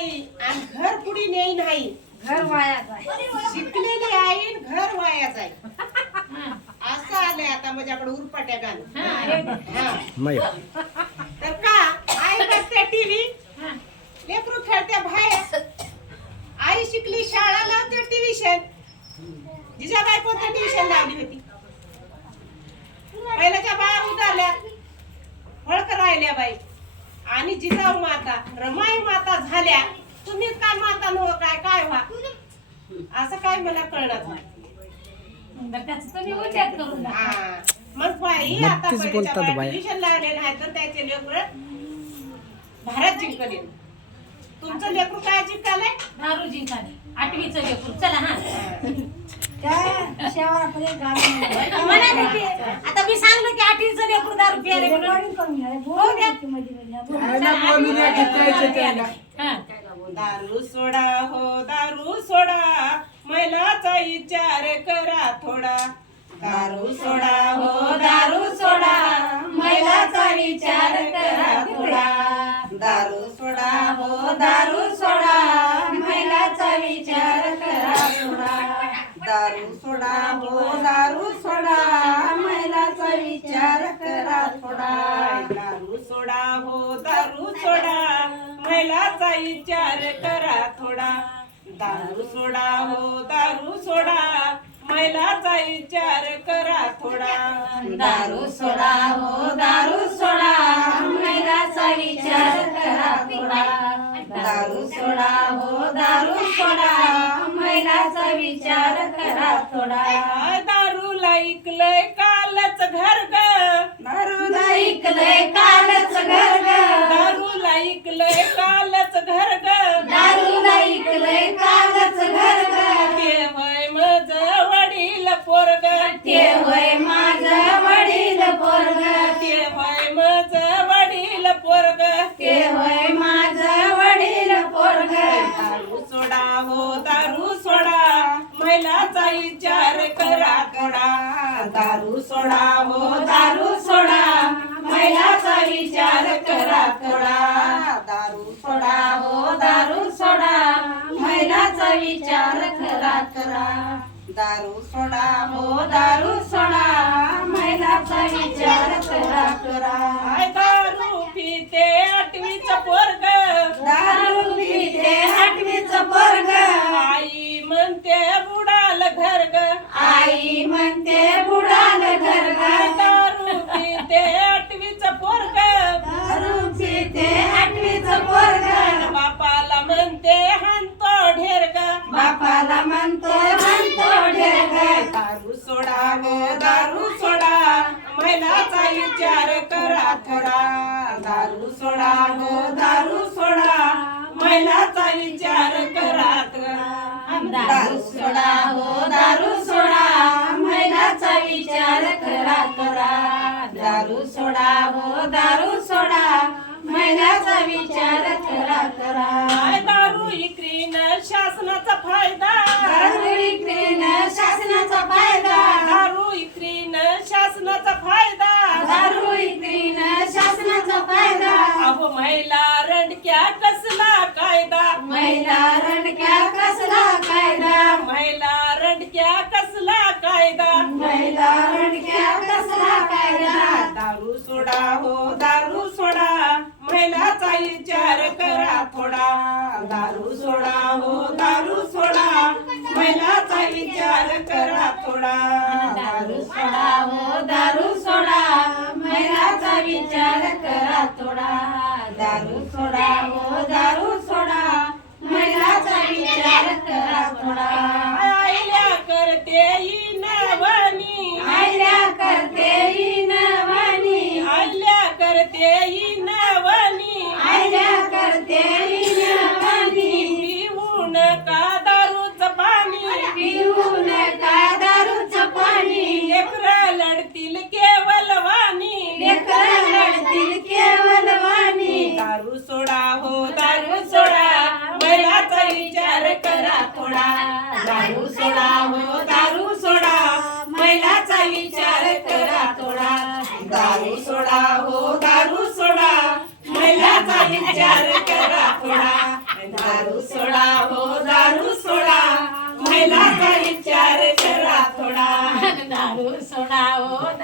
नाही आणि घर पुढे नेई नाही. घर वाया जाय. शिकलेली आई घर वाया जाय. असं आलंय आता माझ्याकडे उरपाट्या गाणं. हा. तर का? आई बघते टीव्ही. लेकरू खेळते बाहेर. आई शिकली शाळा लावते ट्युशन. जिजाबाई कोणत्या ट्युशन लावली होती? पहिल्याच्या बाया उडाल्या फळक राहिल्या बाई. आणि जिजाऊ माता रमाई माता झाल्या तुम्ही काय माता नव काय काय व्हा? असं काय मला कळणार नाही. हा. मग बाई आता. ट्युशन नाही तर त्याचे लेकर भारत जिंकले. तुमचं लेकरू काय जिंकालय? दारू जिंकाने आठवीचं लेकरू. चला हा काय शेवाळाकडे गाणं मला नाही की, आता मी सांगलो की आठवीचं लेकरू दारू प्यायला रेकॉर्डिंग करून घ्या बोलू द्या की मध्ये मध्ये दारू सोडा हो दारू सोडा मैलाचा विचार करा थोडा दारू सोडा हो दारू सोडा मैलाचा विचार करा थोडा दारू सोडा हो दारू सोडा. दारू सोडा हो दारू सोडा मैलाचा विचार करा थोडा दारू सोडा हो दारू सोडा मैलाचा विचार करा थोडा दारू सोडा हो दारू सोडा मैलाचा विचार करा थोडा दारू सोडा हो दारू सोडा मैलाचा विचार करा थोडा दारू सोडा हो दारू सोडा मैलाचा विचार करा थोडा. दारू ऐकलंय कालच घर ग दारू ऐकलंय कालच घर ग दारू ऐकलंय कालच घर ग दारू ऐकलंय कालच घर ग ते वय मज वडील पोरग. ते वय माझ वडील पोरग. महिलाचा करा करा दारू सोडा हो दारू सोडा. महिलाचा विचार करा करा दारू पिते आठवीचा पोरगा बापाला म्हणते हंतो ढेर दारू सोडा गो दारू सोडा. महिलाचा विचार करा थोडा. दारू सोडा गो दारू सोडा. महिलाचा विचार करा थोडा. दारू सोडा हो दारू सोडा. महिलाचा विचार करा करा दारू सोडा हो दारू सोडा. महिलाचा विचार करा करा शासनाचा फायदा. दारू इक्रीन शासनाचा फायदा. दारू इक्रीन शासनाचा फायदा. दारू इक्रीन शासनाचा फायदा. अहो महिला रंडक्या कसला कायदा? महिला रंडक्या कसला कायदा? महिला रंडक्या कसला कायदा? महिला रंडक्या कसला कायदा? दारू सोडा हो दारू सोडा. महिलाचा विचार सोडा हो दारू सोडा. महिलाचा विचार करा थोडा. दारू सोडा हो दारू सोडा. महिलाचा विचार करा थोडा. दारू सोडा दारू सोडा हो दारू सोडा. महिलाचा विचार करा थोडा. दारू सोडा हो दारू सोडा. महिलाचा विचार करा थोडा. दारू सोडा हो दारू सोडा. महिलाचा विचार